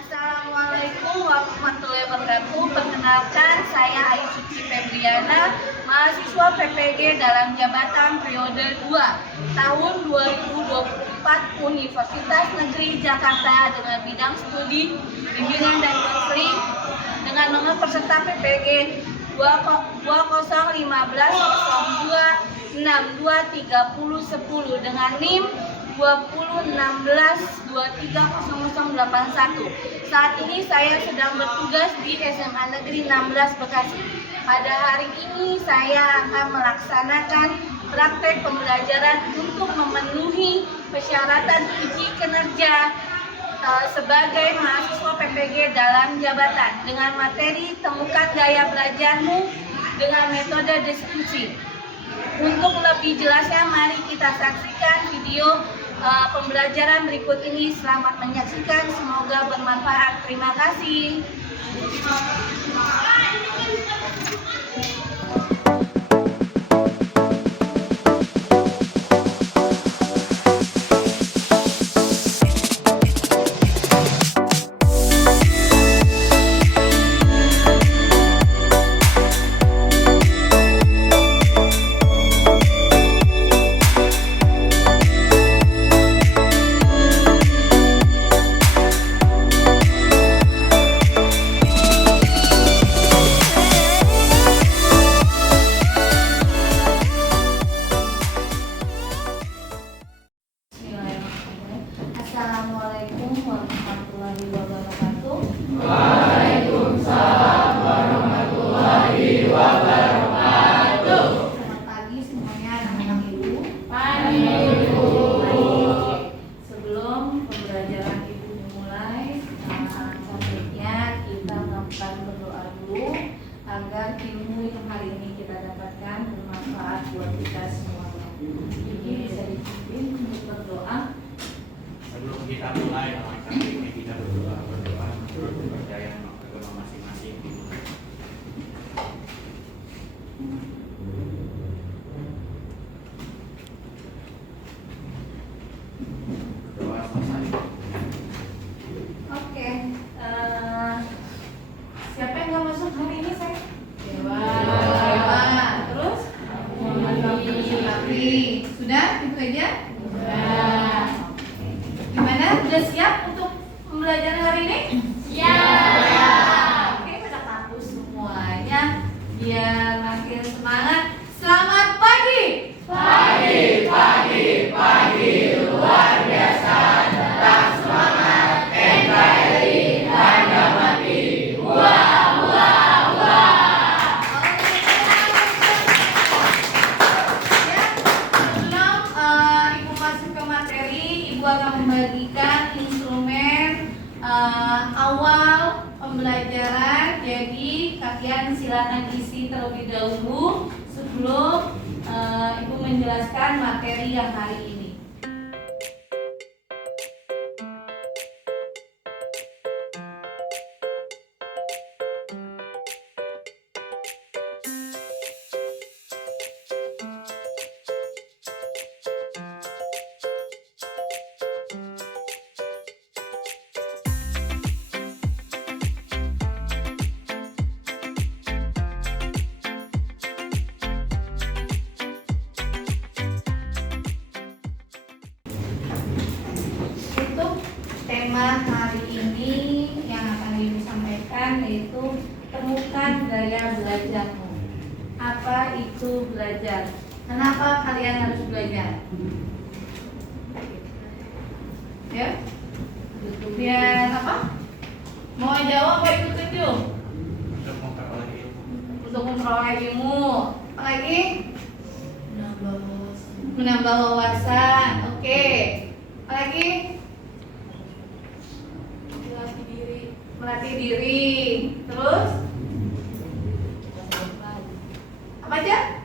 Assalamualaikum warahmatullahi wabarakatuh. Perkenalkan, saya Ayu Suci Febriana, mahasiswa PPG dalam jabatan periode 2 tahun 2024 Universitas Negeri Jakarta dengan bidang studi bimbingan dan konseling dengan nomor peserta PPG 201502623010 dengan NIM 2016230081. Saat ini saya sedang bertugas di SMA Negeri 16 Bekasi. Pada hari ini saya akan melaksanakan praktek pembelajaran untuk memenuhi persyaratan uji kinerja sebagai mahasiswa PPG dalam jabatan dengan materi temukan gaya belajarmu dengan metode diskusi. Untuk lebih jelasnya, mari kita saksikan video pembelajaran berikut ini. Selamat menyaksikan, semoga bermanfaat. Terima kasih. Assalamualaikum warahmatullahi wabarakatuh. Waalaikumsalam warahmatullahi wabarakatuh. Selamat pagi semuanya, anak-anak ibu. Pagi Ibu. Sebelum pembelajaran ibu dimulai, selanjutnya kita melakukan berdoa dulu agar ilmu yang hari ini kita dapatkan bermanfaat buat kita semuanya. Jadi bisa dipimpin untuk berdoa. Sebelum kita mulai alangkah baiknya kita berdoa menurut kepercayaan agama masing-masing. Berdoa selesai. Oke, siapa yang nggak masuk hari ini, saya? Dewa. Terus? Tapi. Sudah? Itu aja? Sudah. Gimana? Sudah siap untuk pembelajaran hari ini? Siap. Oke, pada bagus semuanya biar makin semangat. Selamat pagi. Pagi luar biasa. Tetap semangat. NKRI harga mati. Wah. Ya, sebelum ibu masuk ke materi, ibu akan membagikan instrumen awal pembelajaran. Jadi kalian silakan isi terlebih dahulu sebelum ibu menjelaskan materi yang hari ini. Untuk tema hari ini yang akan ibu sampaikan yaitu temukan gaya belajarmu. Apa itu belajar? Kenapa kalian harus belajar? Ya? Biar apa? Mau jawab apa ikut tunjuk? Untuk memperoleh ilmu. Untuk memperoleh ilmu. Apa lagi? Menambah wawasan. Oke. Apa lagi? Melatih diri. Terus? Apa aja?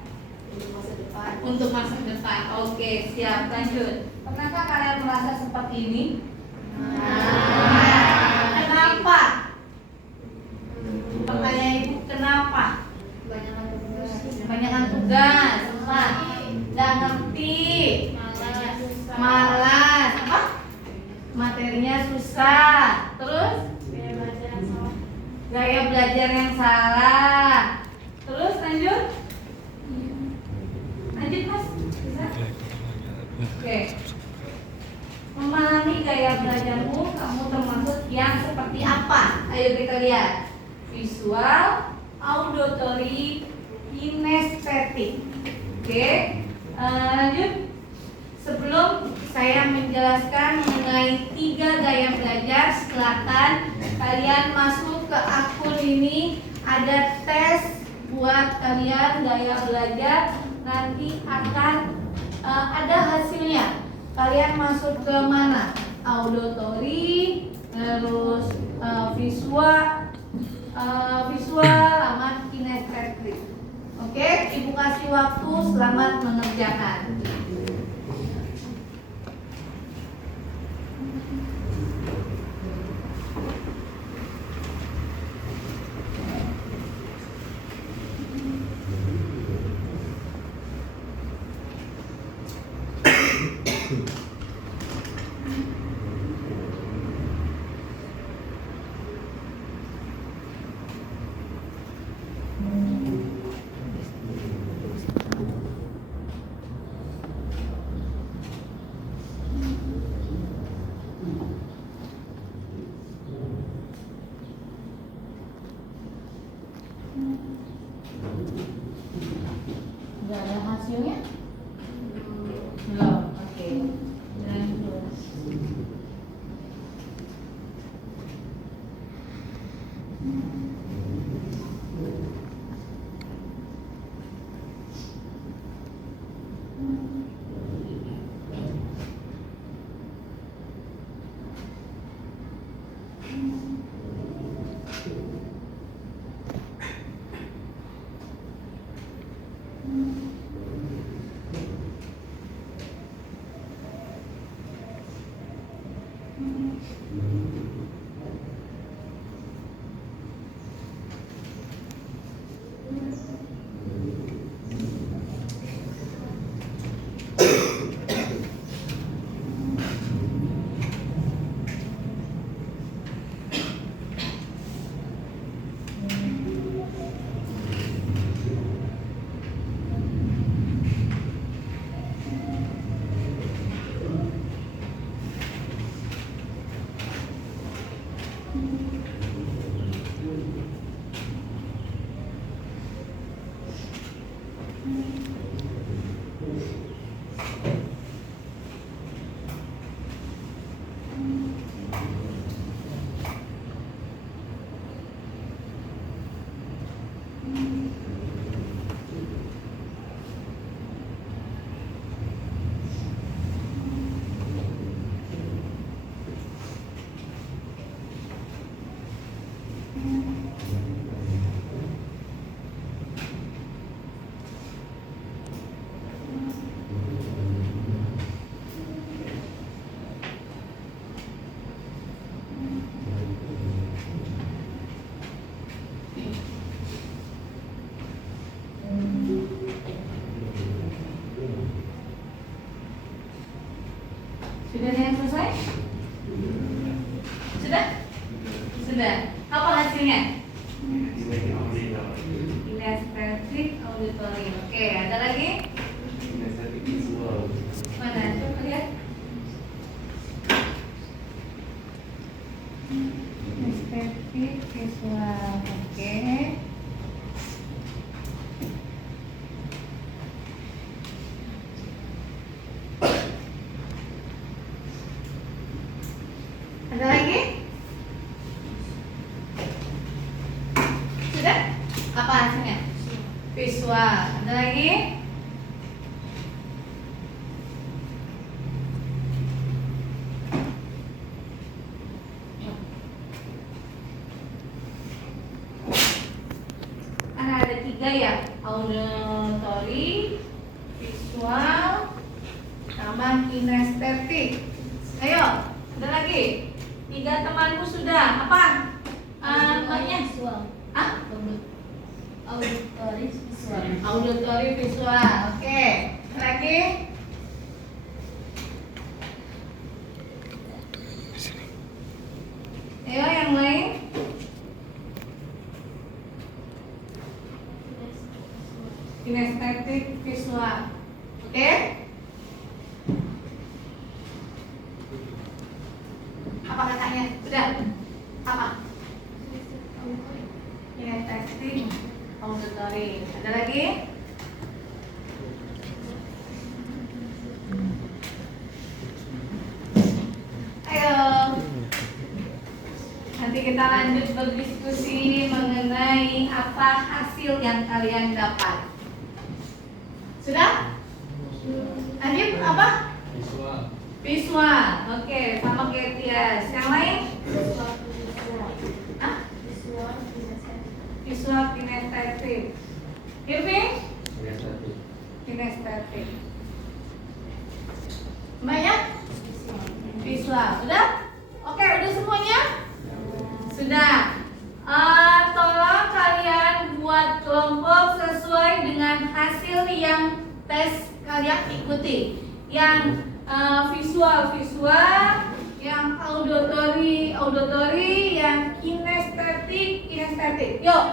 Untuk masa depan. Oke, siap. Lanjut. Pernahkah kalian merasa seperti ini? Kenapa? Pertanyaan ibu, kenapa? Kebanyakan tugas. Nggak ngerti. Malas. Apa? Materinya susah. Terus? belajar yang salah. Terus lanjut. Lanjut Mas. Bisa? Oke. Memahami gaya belajarmu, kamu termasuk yang seperti apa? Ayo kita lihat. Visual, auditory, kinestetik. Oke. Lanjut. Sebelum saya menjelaskan mengenai 3 gaya belajar, silakan kalian masuk ke akun ini. Ada tes buat kalian gaya belajar. Nanti akan ada hasilnya. Kalian masuk ke mana? Auditory, terus visual, sama kinestetik. Oke, Ibu kasih waktu. Selamat mengerjakan. Nggak ada hasilnya? Belum. Oke. Lanjut. Sudah ada yang selesai? Sudah? Sudah. Apa hasilnya? Kinestetik, auditory. Oke, ada lagi? Mana? Coba lihat. Kinestetik, visual. Oke. Ada lagi? Sudah? Apa hasilnya? Visual. Ada lagi? Kan ada 3 ya, auditory, visual, sama kinestetik. Ayo, ada lagi? 3 temanku sudah. Apa? Namanya? Visual. Ah? Auditory visual. Auditory visual. Oke. Lagi? Ayo yang lain. kinestetik, visual. Oke? Apa katanya? Sudah? Apa? Kinestetik, auditory. Ada lagi? Ayo. Nanti kita lanjut berdiskusi mengenai apa hasil yang kalian dapat. Sudah? Lanjut apa? Visual. Visual. Oke, sama kayak Tias. Yang lain? Hah? Visual kinestetik. Irving? Kinestetik. Banyak? Visual. Sudah? Oke, udah semuanya? Sudah. Tolong kalian buat kelompok sesuai dengan hasil yang tes kalian ikuti. Yang visual, yang auditory, yang kinestetik. Yuk.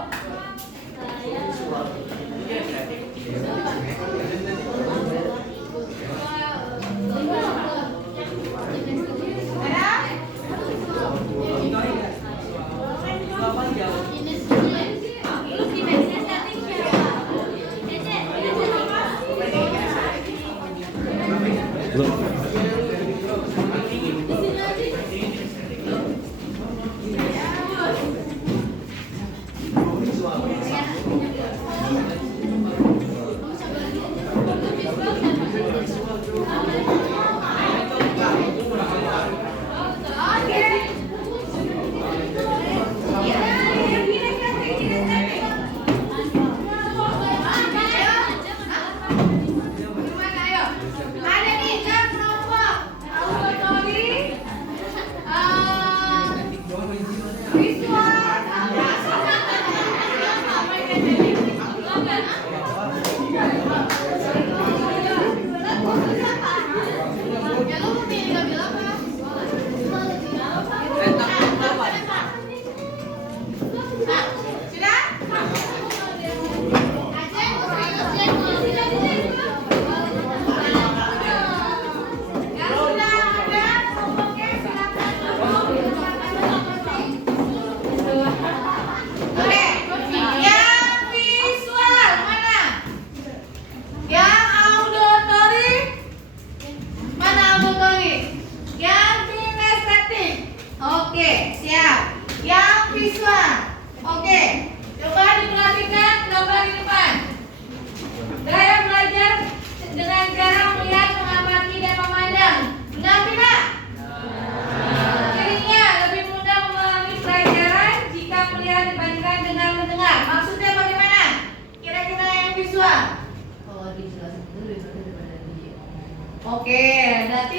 Oke, berarti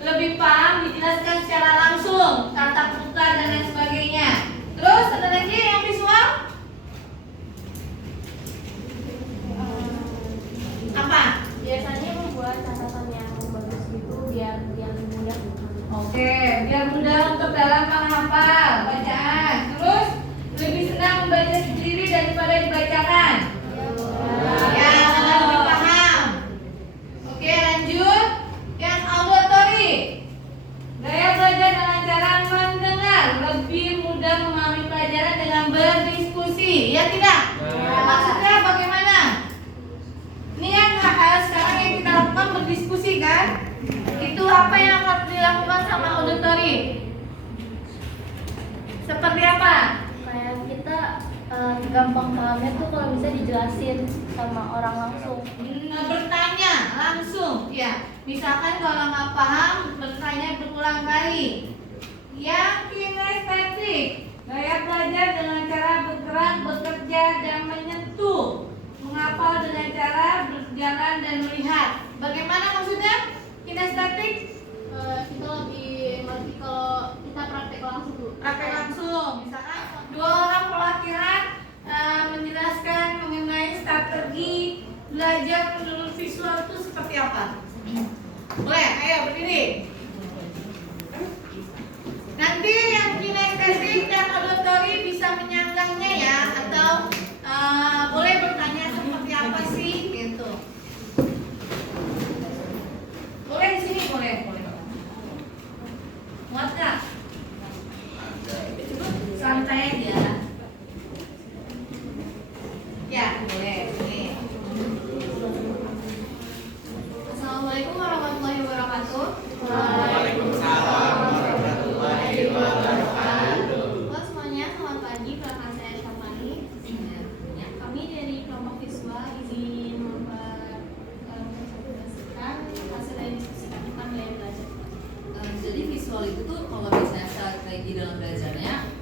lebih paham dijelaskan secara langsung, tatap muka dan lain sebagainya. Terus ada lagi yang visual? Apa? Biasanya membuat catatan yang bagus gitu biar mudah. Oke, biar mudah untuk dalam menghafal bacaan. Terus lebih senang membaca sendiri daripada dibacakan. Ya, lebih paham. Oke, lanjut. Yang auditory. Gaya belajar dengan cara mendengar, lebih mudah memahami pelajaran dengan berdiskusi. Ya tidak? Maksudnya bagaimana? Ini kan hal sekarang yang kita lakukan berdiskusi kan? Itu apa yang akan dilakukan sama auditory? Seperti apa? Kayak kita gampang pahamnya tuh kalau bisa dijelasin sama orang langsung. Bertanya langsung, ya. Misalkan kalau nggak paham, bertanya berulang kali. Yang kinestetik, gaya belajar dengan cara bergerak, bekerja, dan menyentuh. Menghafal dengan cara berjalan dan melihat. Bagaimana maksudnya? Kinestetik? Kita lebih ngerti kalau kita praktek langsung dulu. Praktek langsung. Misalkan dua orang pelatihan menjelaskan mengenai strategi belajar menurut visual itu seperti apa? Boleh, ayo berdiri. Nanti yang kinestetik dan auditory bisa menyanggahnya ya, atau boleh bertanya seperti apa saya ya. Ya, boleh. Nih. Assalamualaikum warahmatullahi wabarakatuh. Waalaikumsalam warahmatullahi wabarakatuh. Halo semuanya, selamat pagi. Perkenalkan saya Syafani. Kami dari kelompok visual izin mempresentasikan hasil dari diskusi kami tentang gaya belajar. Jadi visual itu tuh kalau misalnya strategi dalam belajarnya,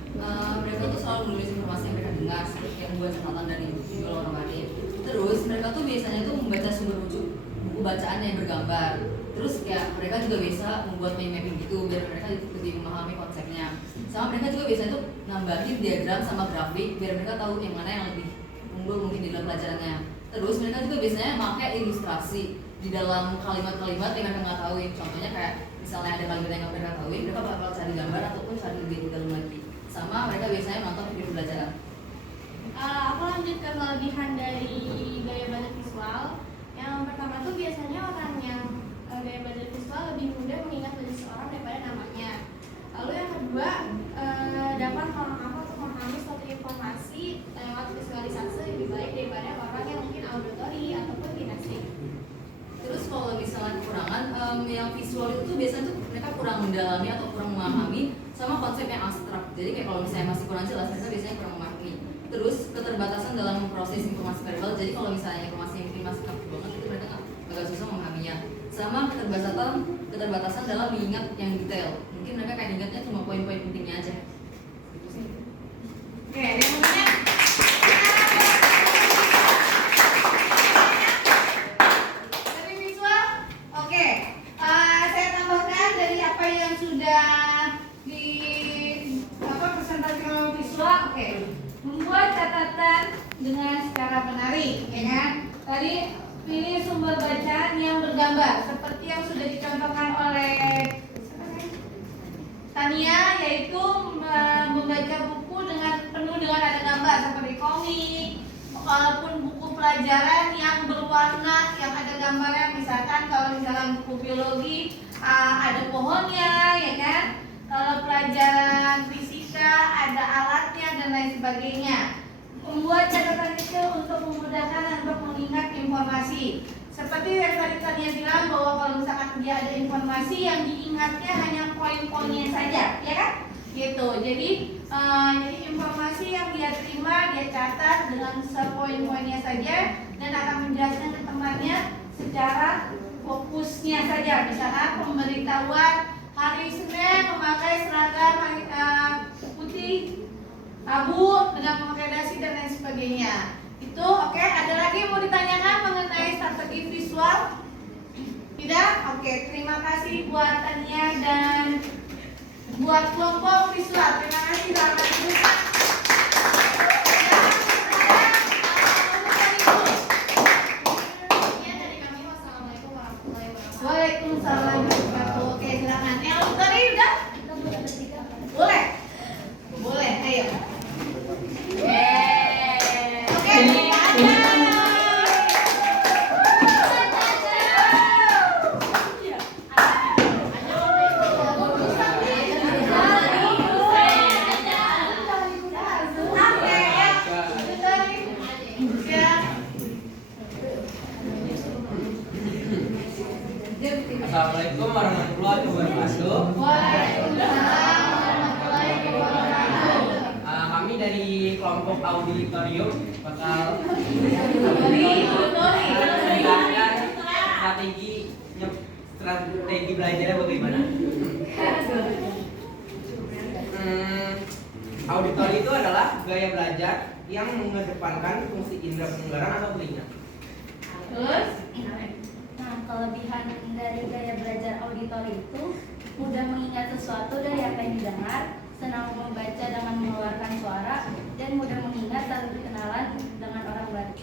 mereka tuh selalu menulis informasi yang mereka dengar seperti yang membuat catatan dari video orang lain. Terus mereka tuh biasanya tuh membaca sumber rujuk buku bacaan yang bergambar. Terus kayak mereka juga bisa membuat mind mapping gitu biar mereka lebih memahami konsepnya. Sama mereka juga biasanya tuh nambahin diagram sama grafik biar mereka tahu yang mana yang lebih unggul mungkin di dalam pelajarannya. Terus mereka juga biasanya pakai ilustrasi di dalam kalimat-kalimat yang mereka nggak tahu. Contohnya kayak misalnya ada kalimat yang mereka tahu, mereka bakal cari gambar ataupun cari lebih dalam lagi. Sama mereka biasanya nonton video pelajaran. Aku lanjut ke kelebihan dari gaya belajar visual. Yang pertama tuh biasanya orang yang gaya belajar visual lebih mudah mengingat dari seseorang daripada namanya. Lalu yang kedua, dapat memahami atau memahami suatu informasi lewat visualisasi lebih baik daripada orang yang mungkin auditori ataupun kinestetik. Terus kalau misalnya kekurangan, yang visual itu tuh biasanya tuh mereka kurang mendalami atau kurang memahami sama konsep yang abstrak. Jadi kayak kalau misalnya masih kurang jelas, mereka biasanya kurang memahami. Terus keterbatasan dalam memproses informasi verbal. Jadi kalau misalnya informasi yang masih kaku banget itu mereka agak susah memahaminya. Sama keterbatasan dalam mengingat yang detail. Mungkin mereka kayak ingatnya cuma poin-poin pentingnya aja. Oke, kemudian dari visual, oke. Saya tambahkan dari apa yang sudah di presentasi visual, oke. Membuat catatan dengan secara menarik, ya kan? Tadi pilih sumber bacaan yang bergambar, seperti yang sudah dicontohkan oleh Tania, yaitu membaca buku dengan penuh dengan ada gambar seperti komik, walaupun buku pelajaran yang berwarna yang ada gambarnya, misalkan kalau misalkan buku biologi ada pohonnya, ya kan? Kalau pelajaran fisika ada alatnya dan lain sebagainya. Membuat catatan itu untuk memudahkan untuk mengingat informasi. Seperti yang tadi Tania bilang bahwa kalau misalkan dia ada informasi yang diingatnya hanya poin-poinnya saja, ya kan? Gitu. Jadi informasi yang dia terima dia catat dengan sepoin-poinnya saja dan akan menjelaskan ke temannya secara fokusnya saja. Misalkan pemberitahuan hari Senin memakai seragam putih abu dengan memakai dasi dan lain sebagainya. Itu oke. Ada lagi yang mau ditanyakan mengenai strategi visual? Tidak? Oke, terima kasih buat Tania dan buat kelompok visual. Terima kasih banget. Dari kami, wassalamualaikum warahmatullahi wabarakatuh. Waalaikumsalam warahmatullahi wabarakatuh. Oke, silakan. Yang tadi udah? Boleh? Boleh, ayo. Oke, Assalamualaikum warahmatullahi wabarakatuh. Waalaikumsalam warahmatullahi wabarakatuh. Kami dari kelompok auditorium bakal strategi belajarnya bagaimana? Auditori itu adalah gaya belajar yang mengedepankan fungsi indera pendengaran atau telinga. Terus? Nah, kelebihan dari gaya belajar auditori itu mudah mengingat sesuatu dari apa yang didengar, senang membaca dengan mengeluarkan suara, dan mudah mengingat saat berkenalan dengan orang baru.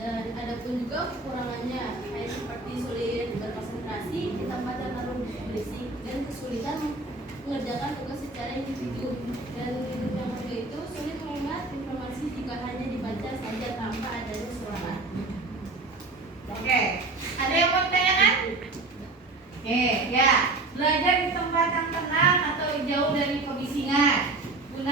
Dan ada pun juga kekurangannya, kayak seperti sulit berkonsentrasi di tempat yang terlalu berisik dan kesulitan mengerjakan tugas secara individu. Dan yang kedua itu sulit mengingat informasi jika hanya dibaca saja tanpa adanya suara. Oke, ada yang mau ditanyakan? Oke, ya. Belajar di tempat yang tenang atau jauh dari kebisingan guna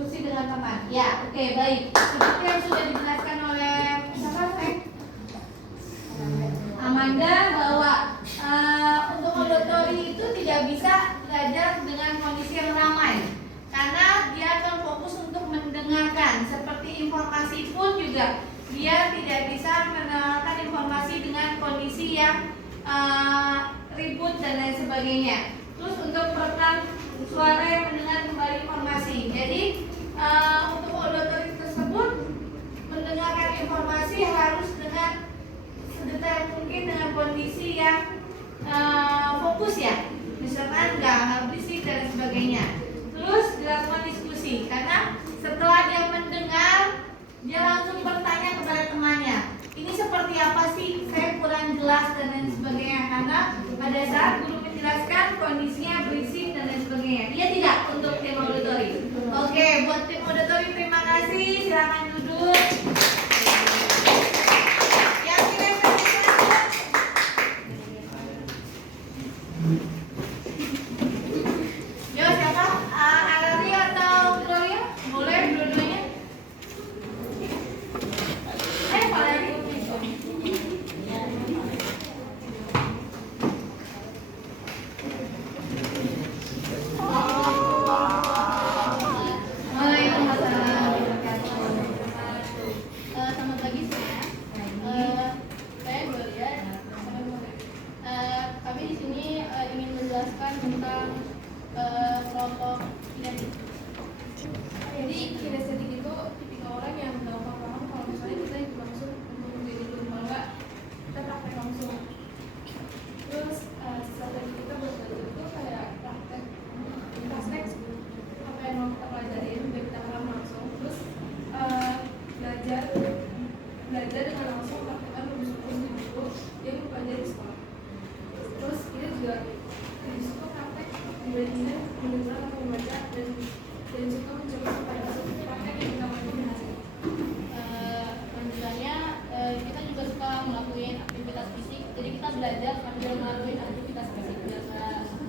diskusi dengan teman. Ya, oke, baik. Seperti yang sudah dijelaskan oleh siapa, Frank? Amanda, bahwa untuk auditori itu tidak bisa belajar dengan kondisi yang ramai, karena dia akan fokus untuk mendengarkan. Seperti informasi pun juga dia tidak bisa mendengarkan informasi dengan kondisi yang ribut dan lain sebagainya. Terus untuk merekam suara yang mendengar kembali informasi. Jadi untuk auditori tersebut mendengarkan informasi harus dengan sedetail mungkin dengan kondisi yang fokus ya, misalkan nggak berisik dan sebagainya. Terus dilakukan diskusi, karena setelah dia mendengar dia langsung bertanya kepada temannya, ini seperti apa sih, saya kurang jelas dan lain sebagainya. Karena pada saat guru menjelaskan kondisinya berisik dan lain sebagainya. Iya tidak untuk tim auditori? Oke, buat tim auditori terima kasih, silakan duduk. Yang tidak yo, siapa? Arari atau Gloria? Boleh dua-duanya? Pak Arari. Waalaikumsalam. Selamat pagi semuanya. Saya Gloria. Kami di sini ingin menjelaskan tentang kelompok kinestetik. Jadi kinestetik itu tipikal orang yang gampang paham kalau misalnya kita ikut langsung untuk menjadi guru, kalau enggak kita praktek langsung. Terus strategi kita buat belajar itu kayak praktek apa yang mau kita pelajarin biar kita paham langsung. Terus belajar dengan langsung praktekkan rumus-rumus di buku yang dipelajari di sekolah. Terus kita juga di situ praktek dibandingkan mendengar atau membaca, dan juga mencoba pada praktek yang kita lakukan hasil. Lanjutannya kita juga suka melakukan aktivitas fisik, jadi kita belajar sambil melakukan aktivitas fisik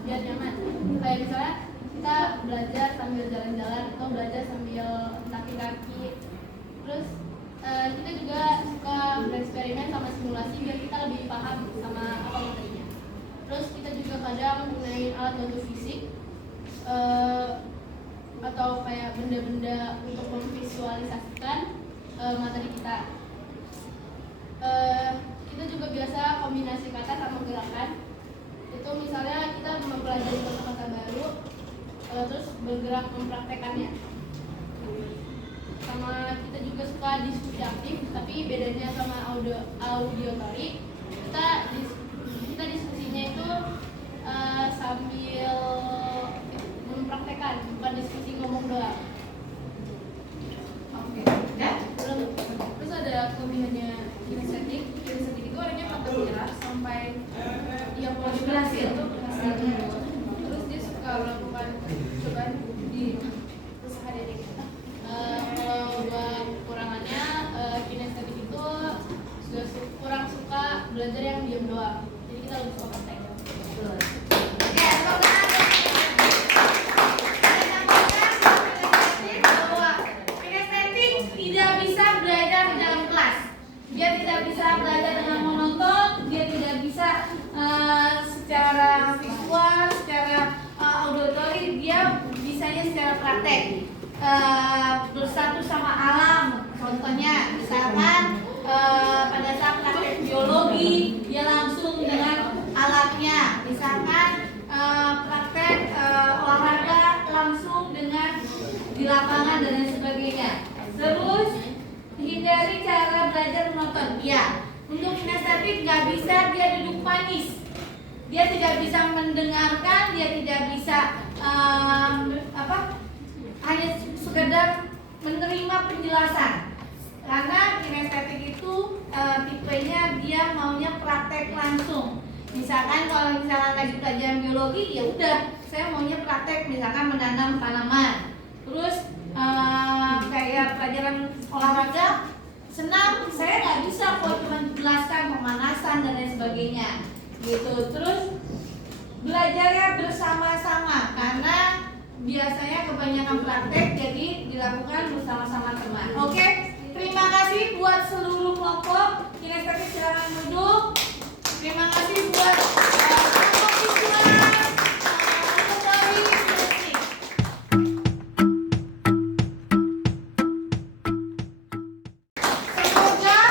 biar nyaman. Kayak misalnya kita belajar sambil jalan-jalan atau belajar sambil kaki-kaki. Terus kita juga suka bereksperimen sama simulasi biar kita lebih paham sama apa materinya. Terus kita juga kadang menggunakan alat bantu fisik atau kayak benda-benda untuk memvisualisasikan materi kita. Kita juga biasa kombinasi kata sama gerakan. Itu misalnya kita mempelajari kata-kata baru, terus bergerak mempraktekannya. Sama kita juga suka diskusi aktif, tapi bedanya sama audiotori, kita diskusinya itu sambil mempraktekkan, bukan diskusi ngomong doang. Oke, ya. Terus ada kelebihannya kinestetik itu orangnya pantang menyerah sampai dia mau berhasil. Terus dia suka melakukan cobaan di keseharian kita. Kalau buat kekurangannya, kinestetik itu sudah kurang suka belajar yang diam doang. Jadi kita lebih suka praktek. Kinestetik tidak bisa belajar di dalam kelas. Dia tidak bisa belajar dengan menonton, dia tidak bisa secara visual, secara auditori, dia bisanya secara praktek. Bersatu sama alam, contohnya misalkan pada saat praktek biologi dia langsung dengan alatnya, misalkan praktek olahraga langsung dengan di lapangan dan lain sebagainya. Terus hindari cara belajar menonton. Ya, untuk kinestetik nggak bisa dia duduk manis, dia tidak bisa mendengarkan, dia tidak bisa hanya sekedar menerima penjelasan. Karena kinestetik itu tipenya dia maunya praktek langsung. Misalkan kalau misalkan lagi pelajaran biologi, ya udah saya maunya praktek, misalkan menanam tanaman. Terus kayak pelajaran olahraga, senam, saya nggak bisa kalau cuma menjelaskan pemanasan dan lain sebagainya, gitu. Terus belajarnya bersama-sama, karena biasanya kebanyakan praktek, jadi dilakukan bersama-sama teman. Oke, terima kasih buat seluruh kelompok. Kinestetik silakan duduk. Terima kasih buat kelompok visual, fotografi, kinestetik. Semoga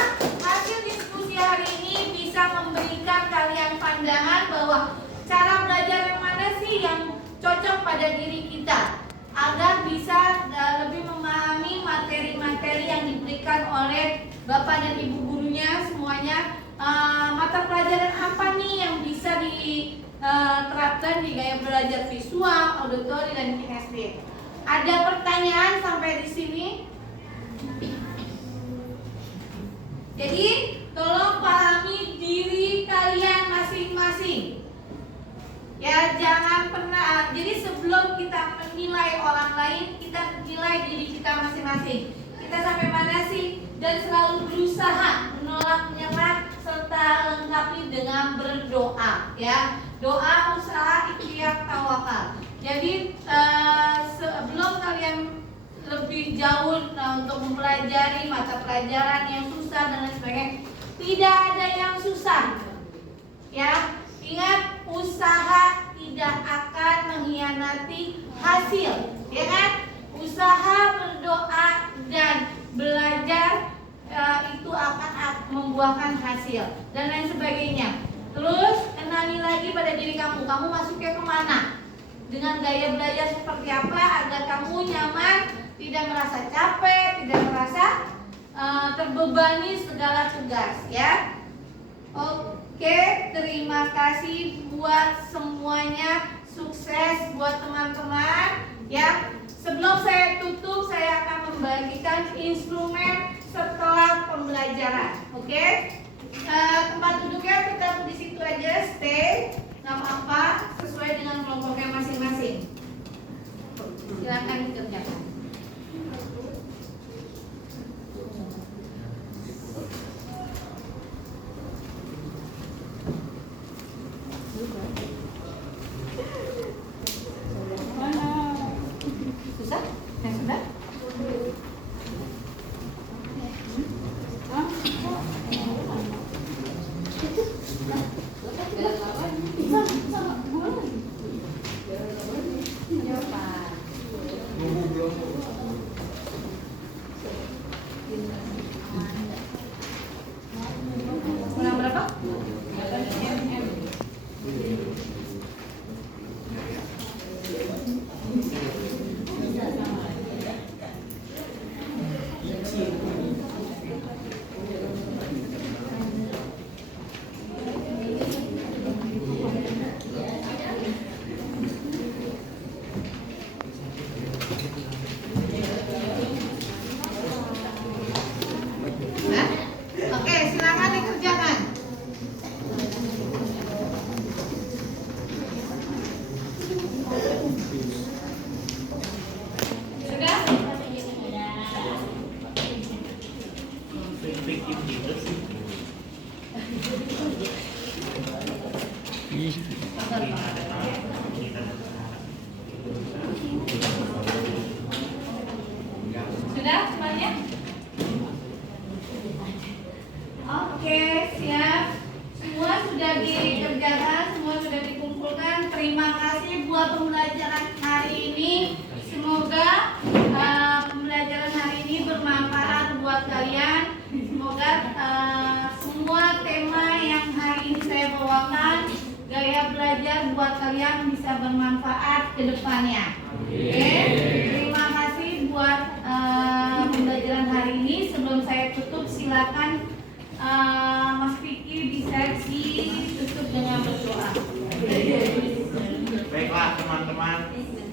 hasil diskusi hari ini bisa memberikan kalian pandangan bahwa cara belajar yang mana sih yang cocok pada diri kita agar bisa lebih memahami materi-materi yang diberikan oleh Bapak dan Ibu gurunya semuanya. Mata pelajaran apa nih yang bisa diterapkan di gaya belajar visual, auditori, dan kinestetik? Ada pertanyaan sampai di sini? Jadi tolong pahami diri kalian masing-masing. Ya, jangan pernah. Jadi sebelum kita menilai orang lain, kita nilai diri kita masing-masing. Kita sampai mana sih? Dan selalu berusaha menolak menyerah serta lengkapi dengan berdoa. Ya, doa, usaha, ikhtiar, tawakal. Jadi sebelum kalian lebih jauh untuk mempelajari mata pelajaran yang susah dan lain sebagainya, tidak ada yang susah. Ya, ingat, usaha tidak akan mengkhianati hasil, ya kan? Usaha, berdoa, dan belajar itu akan membuahkan hasil dan lain sebagainya. Terus kenali lagi pada diri kamu masuknya kemana, dengan gaya belajar seperti apa agar kamu nyaman, tidak merasa capek, tidak merasa terbebani segala tugas, ya. Oke, terima kasih buat semuanya, sukses buat teman-teman, ya. Sebelum saya tutup, saya akan membagikan instrumen setelah pembelajaran. Oke? Tempat duduknya tetap di situ aja, stay, nggak apa-apa, sesuai dengan kelompoknya masing-masing. Silakan dikerjakan. Susah? Yang sudah? Ulang berapa? Oke, silakan dikerjakan. Sudah? Bikin gitu sih. Sudah semuanya? Oke, siap. Semua sudah dikerjakan, semua sudah dikumpulkan. Terima kasih buat pembelajaran hari ini. Semoga pembelajaran hari ini bermanfaat buat kalian. Semoga semua tema yang hari ini saya bawakan, gaya belajar buat kalian bisa bermanfaat ke depannya. Oke, terima kasih buat pembelajaran hari ini. Sebelum saya tutup, silakan Mas Vicky bisa ditutup dengan berdoa. Baiklah teman-teman,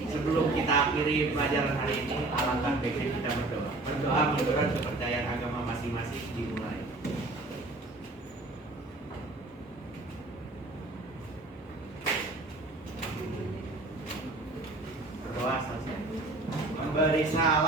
sebelum kita akhiri pelajaran hari ini, alangkah baiknya kita berdoa. Berdoa menurut kepercayaan agama masing-masing dimulai. Berdoa selesai. Memberi salam